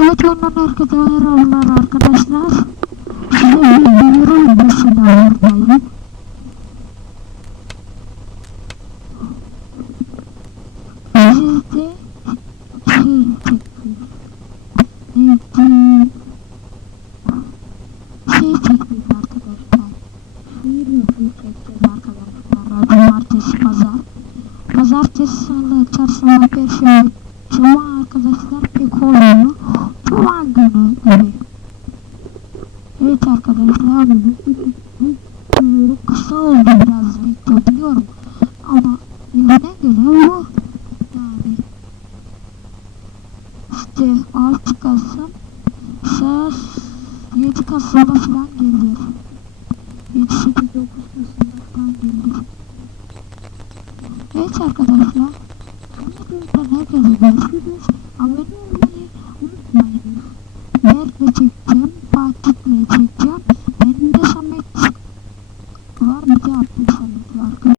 Evet, ondan herkese merhabalar arkadaşlar. Size bir duyuru videosuyla oradayım. Biz de çektik arkadaşlar. Şiir yapıyı çekeceğiz arkadaşlar. Cumartesi, pazar. Pazartesi, salı, çarşamba, perşembe, cuma arkadaşlar pek olmuyor. Cuma günü gibi. Evet arkadaşlar, bu kısa oldu biraz video biliyorum. Ama eline göre bu. Yani işte 6 Kasım saat 7 Kasım'da falan gelir. 7-8-9 Kasım'da falan gelir. Evet arkadaşlar, herkese görüşürüz. Abone olmayı unutmayın. Nerede çekeceğim? Fatih'le çekeceğim.